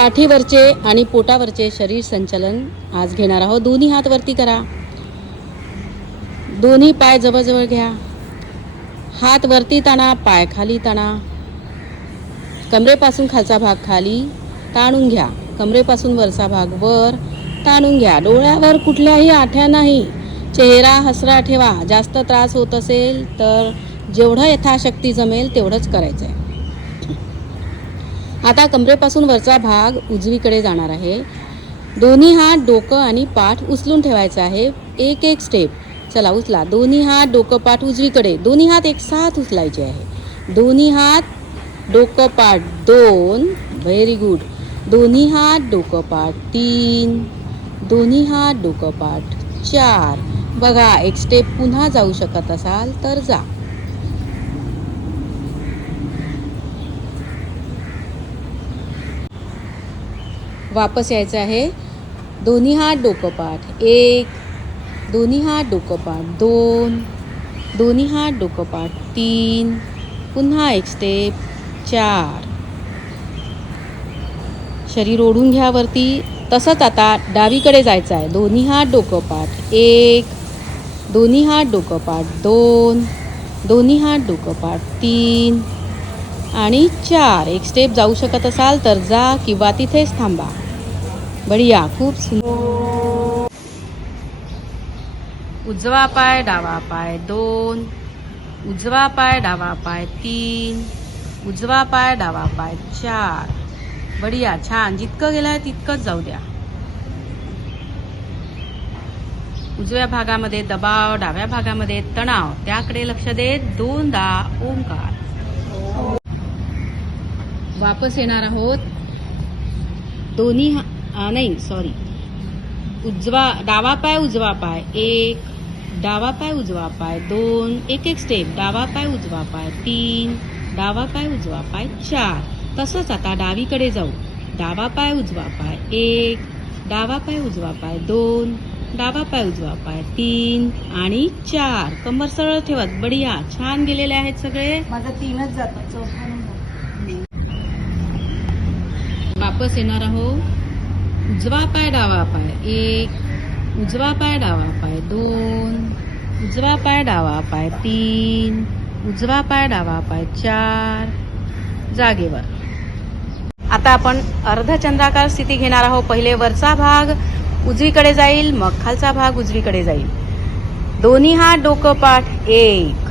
पाठीवरचे आणि पोटावरचे शरीर संचलन आज घेणार आहोत। दोन्ही हात वरती करा, दोन्ही पाय जवळजवळ घ्या, हात वरती ताणा, पाय खाली ताणा, कमरेपासून खालचा भाग खाली ताणून घ्या, कमरेपासून वरचा भाग वर ताणून घ्या। डोळ्यावर कुठल्याही आठ्या नाही, चेहरा हसरा ठेवा। जास्त त्रास होत असेल तर जेवढं यथाशक्ती जमेल तेवढंच करायचं आहे। आता कमरेपासून वरचा भाग उजवीकडे जाणार आहे। दोन्ही हात डोकं आणि पाठ उचलून ठेवायचं आहे। एक एक स्टेप चला उचला। दोन्ही हात डोकं पाठ उजवीकडे, दोन्ही हात एक साथ उचलायचे आहे। दोन्ही हात डोकं पाठ 2, व्हेरी गुड। दोन्ही हात डोकं पाठ 3, दोन्ही हात डोकं पाठ 4। बघा, एक स्टेप पुन्हा जाऊ शकत असाल तर जा। वापस यायचं आहे। दोन्ही हात डोकं पाठ 1, दोन्ही हात डोकं पाठ 2, दोन्ही हात डोकं पाठ 3, पुन्हा एक स्टेप 4। शरीर ओढून घ्या वरती। तसंच आता डावीकडे जायचं आहे। दोन्ही हात डोकं पाठ 1, दोन्ही हात डोकं पाठ 2, दोन्ही हात डोकं पाठ 3 आणि 4। एक स्टेप जाऊ शकत असाल तर जा किंवा तिथेच थांबा। बढिया, खूप सुंदर। उजवा पाय डावा पाय 2, उजवा पाय डावा पाय 3, उजवा पाय डावा पाय 4। बढिया, छान। जितकं गेलाय तितकंच जाऊ द्या। उजव्या भागामध्ये दबाव, डाव्या भागामध्ये तणाव, त्याकडे लक्ष देत 2दा ओंकार। वापस येणार आहोत। दोन्ही डावा पाय उजवा पाय 1, डावा पाय उजवा पाय 2, एक एक स्टेप। डावा पाय उजवा पाय 3, डावा पाय उजवा पाय 4। तसंच आता डावीकडे जाऊ। डावा पाय उजवा पाय 1, डावा पाय उजवा पाय 2, डावा पाय उजवा पाय 3 आणि 4। कंबर सरळ ठेवत। बढिया, छान गेलेले आहेत सगळे। माझा 3च जातो, चौथा नंबर। वापस येणार आहोत। उजवा पाय डावा पाय 1, उजवा पाय डावा पाय 2, उजवा पाय डावा पाय 3, उजवा पाय डावा पाय 4। जागेवर। आता आपण अर्धचंद्राकार स्थिती घेणार आहोत। पहिले वरचा भाग उजवीकडे जाईल, मग खालचा भाग उजवीकडे जाईल। दोन्ही हात डोकं पाठ 1,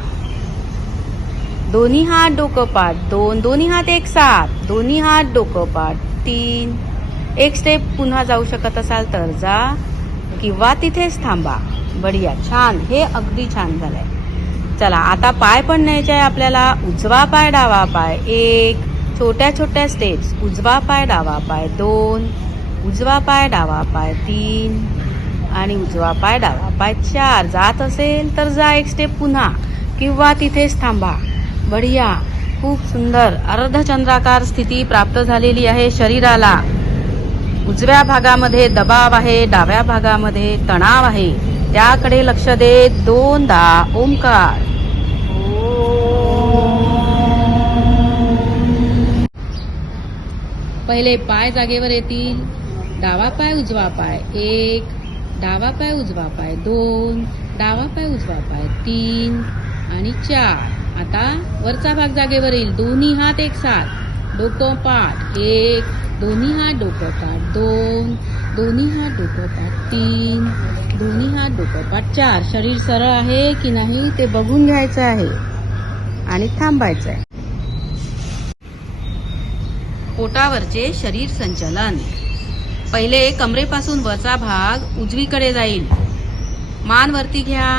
दोन्ही हात डोकं पाठ 2, दोन्ही हात एक साथ, दोन्ही हात डोकं पाठ 3। एक स्टेप पुन्हा जाऊ शकत असाल तर जा किंवा तिथेच थांबा। बढिया, छान। हे अगदी छान झालंय। चला आता पाय पण न्यायचे आहे आपल्याला। उजवा पाय डावा पाय 1, छोट्या छोट्या स्टेप्स। उजवा पाय डावा पाय 2, उजवा पाय डावा पाय 3 आणि उजवा पाय डावा पाय 4। जात असेल तर जा एक स्टेप पुन्हा किंवा तिथेच थांबा। बढिया, खूप सुंदर। अर्धचंद्राकार स्थिती प्राप्त झालेली आहे शरीराला। उजव्या भागामध्ये दबाव आहे, डाव्या भागामध्ये तणाव आहे, त्याकडे लक्ष देत 2दा ओंकार। पहिले पाय जागेवर येतील। डावा पाय उजवा पाय 1, डावा पाय उजवा पाय 2, डावा पाय उजवा पाय 3 आणि 4। आता वरचा भाग जागेवर येईल। दोन्ही हात एक साथ, डोकं पाठ 1, दोन्ही हात डोकं पाठ 2, दोन्ही हात डोकं पाठ 3, दोन्ही हात डोकं पाठ 4। शरीर सरळ आहे की नाही ते बघून घ्यायचं आहे आणि थांबायचं आहे। पोटावरचे शरीर संचलन। पहिले कमरेपासून वरचा भाग उजवीकडे जाईल। मान वरती घ्या।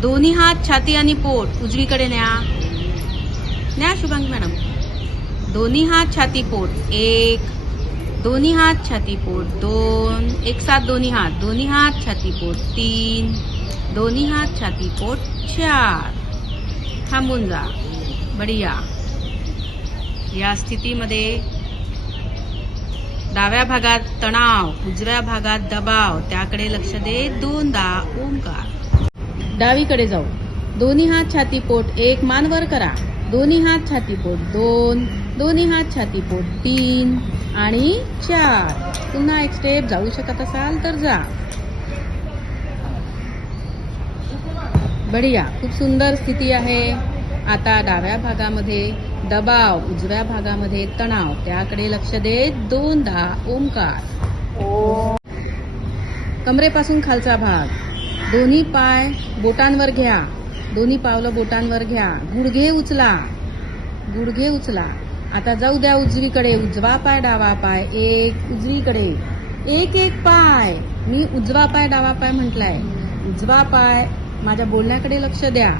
दोन्ही हात छाती आणि पोट उजवीकडे न्या शुभांगी मॅडम। दोन्ही हात छाती पोट 1, दोन्ही हात छाती पोट 2, एक साथ दोन्ही हात छाती पोट 3, दोन्ही हात छाती पोट 4। थांबून जा। बढिया। या स्थितीमध्ये डाव्या भागात तणाव, उजव्या भागात दबाव, त्याकडे लक्ष दे 2दा ओंकार। डावीकडे जाऊ। दोन्ही हात छाती पोट 1, मान वर करा। दोन्ही हात छाती पोट 2, दोन्ही हात छातीपोट 3 आणि 4. पुन्हा एक स्टेप जाऊ शकत असाल तर जा. बढिया. खूप सुंदर स्थिती आहे. आता डाव्या भागामध्ये दबाव, उजव्या भागामध्ये तणाव, त्याकडे लक्ष देत 2दा ओंकार. कमरेपासून खालचा भाग, दोन्ही पाय बोटांवर घ्या, दोन्ही पावलं बोटांवर घ्या, गुडघे उचला, गुडघे उचला. आता जाऊ द्या उजवीकडे. उजवा पाय डावा पाय, एक उजवीकडे, एक एक पाय. मी उजवा पाय डावा पाय म्हटलाय. उजवा पाय, माझ्या बोलण्याकडे लक्ष द्या.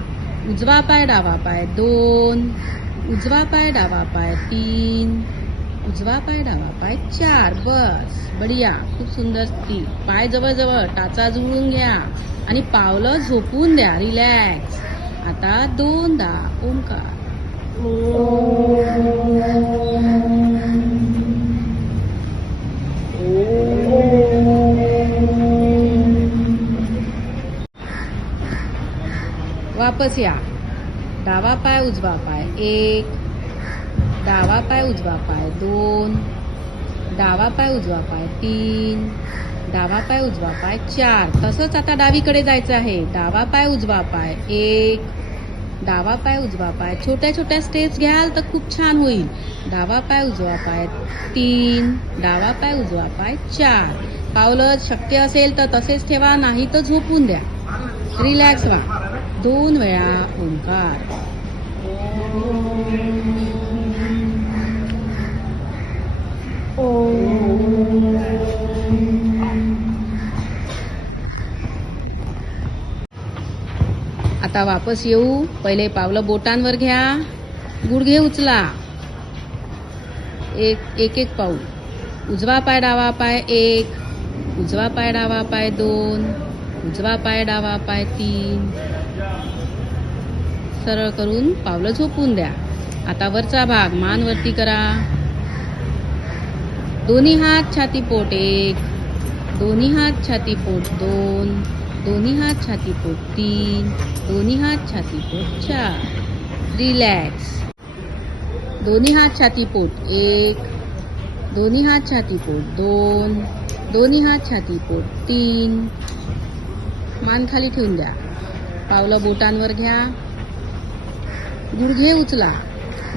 उजवा पाय डावा पाय 2, उजवा पाय डावा पाय 3, उजवा पाय डावा पाय 4. बस. बढिया. खूप सुंदर स्थिती. पाय जवळ टाचा जुळून घ्या आणि पावलं झोपून द्या. रिलॅक्स. आता 2दा ओंकार. वापस या. डावा पाय उजवा पाय 1, डावा पाय उजवा पाय 2, डावा पाय उजवा पाय 3, डावा पाय उजवा पाय 4. तसंच आता डावीकडे जायचं आहे. डावा पाय उजवा पाय 1, डावा पाय उजवा पाय. छोट्या छोट्या स्टेप्स घ्याल तर खूप छान होईल. डावा पाय उजवा पाय 3, डावा पाय उजवा पाय 4. पावलं शक्य असेल तर तसेच ठेवा, नाही तर झोपून द्या. रिलॅक्स व्हा. 2 वेळा ओंकार. आता वापस येऊ. पहिले पावलं बोटांवर घ्या, गुडघे उचला, एक एक पाऊल. उजवा पाय डावा पाय 1, उजवा पाय डावा पाय 2, उजवा पाय डावा पाय 3. सरळ करून पावलं झोपून द्या. आता वरचा भाग, मान वरती करा. दोन्ही हात छातीपोट 1, दोन्ही हात छातीपोट 2, दोन्ही हात छातीपोट 3, दोन्ही हात छातीपोट 4. रिलॅक्स. दोन्ही हात छातीपोट 1, दोन्ही हात छातीपोट 2, दोन्ही हात छातीपोट 3. मान खाली ठेवून द्या. पावलं बोटांवर घ्या, गुडघे उचला,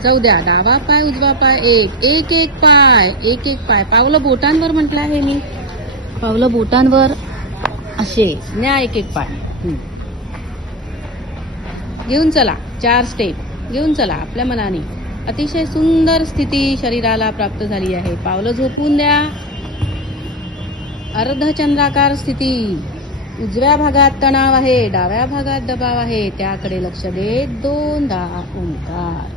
जाऊ द्या. डावा पाय उजवा पाय 1, एक एक पाय, एक एक पाय. पावलं बोटांवर म्हटलं आहे मी. पावलं बोटांवर असे न्या, एक एक पाय घेऊन चला. 4 स्टेप घेऊन चला आपल्या मनाने. अतिशय सुंदर स्थिती शरीराला प्राप्त झाली आहे. पावलं झोपून द्या. अर्धचंद्राकार स्थिती. उजव्या भागात तणाव आहे, डाव्या भागात दबाव आहे, त्याकडे लक्ष देत 2दा ओंकार.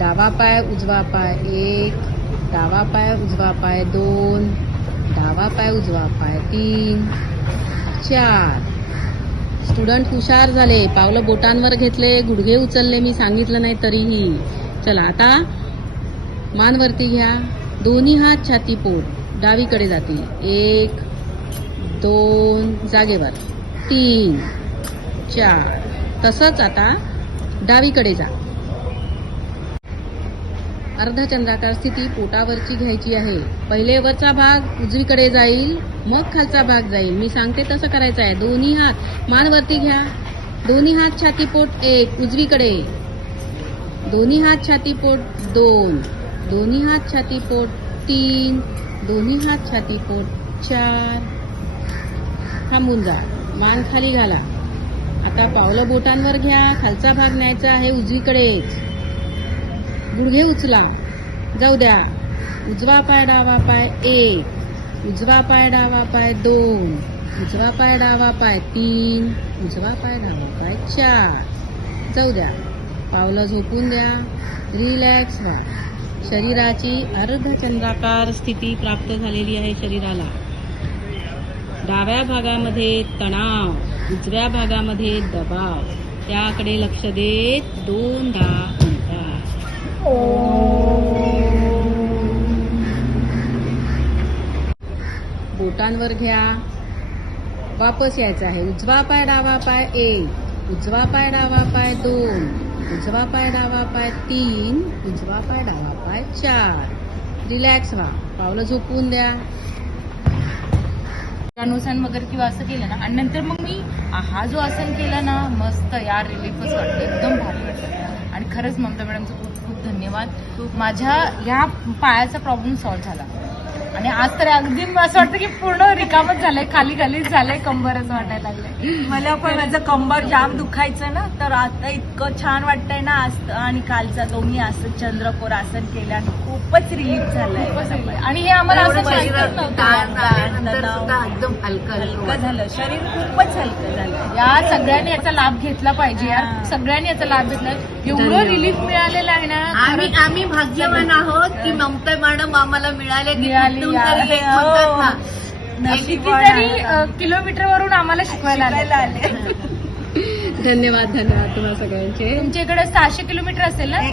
डावा पाय उजवा पाय 1, डावा पाय उजवा पाय 2, डावा पाय उजवा पाय 3, 4. स्टुडंट हुशार झाले. पावलं बोटांवर घेतले, गुडघे उचलले, मी सांगितलं नाही तरीही. चला आता मान वरती घ्या. दोन्ही हात छातीपोट डावीकडे जातील. 1, 2, जागेवर 3, 4. तसंच आता डावीकडे जा. अर्धचंद्राकार स्थिती पोटावरची घ्यायची आहे. पहिले वरचा भाग उजवीकडे जाईल, मग खालचा भाग जाईल. मी सांगते तसं करायचं आहे. दोन्ही हात मान वरती घ्या. दोन्ही हात छातीपोट 1, उजवीकडे. दोन्ही हात छातीपोट 2, दोन्ही हात छातीपोट 3, दोन्ही हात छातीपोट 4. थांबून जा. मान खाली घाला. आता पावलं बोटांवर घ्या. खालचा भाग न्यायचा आहे उजवीकडेच. गुडघे उचला, जाऊ द्या. उजवा पाय डावा पाय 1, उजवा पाय डावा पाय 2, उजवा पाय डावा पाय 3, उजवा पाय डावा पाय 4. जाऊ द्या. पावलं झोपून द्या. रिलॅक्स व्हा. शरीराची अर्धचंद्राकार स्थिती प्राप्त झालेली आहे शरीराला. डाव्या भागामध्ये तणाव, उजव्या भागामध्ये दबाव, त्याकडे लक्ष देत 2दा ओंकार. बोटांवर घ्या. वापस यायचं आहे. उजवा पाय डावा पाय 1, उजवा पाय डावा पाय 2, उजवा पाय डावा पाय 3, उजवा पाय डावा पाय 4. रिलॅक्स व्हा, पावलं झोपून द्या. अनुसन वगैरे किंवा असं केलं ना आणि नंतर मग मी हा जो आसन केला ना मस्त यार रिलीफच वाटतं, एकदम भारी वाटतं. आणि खरंच ममता मॅडमचं खूप खूप धन्यवाद. माझ्या ह्या पायाचा प्रॉब्लेम सॉल्व्ह झाला आणि आज तर अगदी असं वाटतं की पूर्ण रिकामच झालंय, खाली खालीच झालंय, कंबर असं वाटायला लागलंय. मला पण माझं कंबर जाम दुखायचं ना, तर आता इतकं छान वाटतंय ना. आज आणि कालचा दोन्ही आसन चंद्रकोर आसन केलं आणि खूपच रिलीफ झालंय. आणि हे आम्हाला असं माहितीच नव्हतं. एकदम हलकं झालं, शरीर खूपच हलकं झालं. या सगळ्यांनी याचा लाभ घेतला पाहिजे यार, हा. सगळ्यांनी याचा लाभ घेतला. एवढं रिलीफ मिळालेलं आहे ना. आम्ही भाग्यवान आहोत की ममता मॅडम आम्हाला मिळाले. मिळाली यार. कितीतरी किलोमीटरवरून आम्हाला शिकवायला आले. धन्यवाद तुम्हाला सगळ्यांचे. तुमच्या इकडे 600 किलोमीटर असेल ना.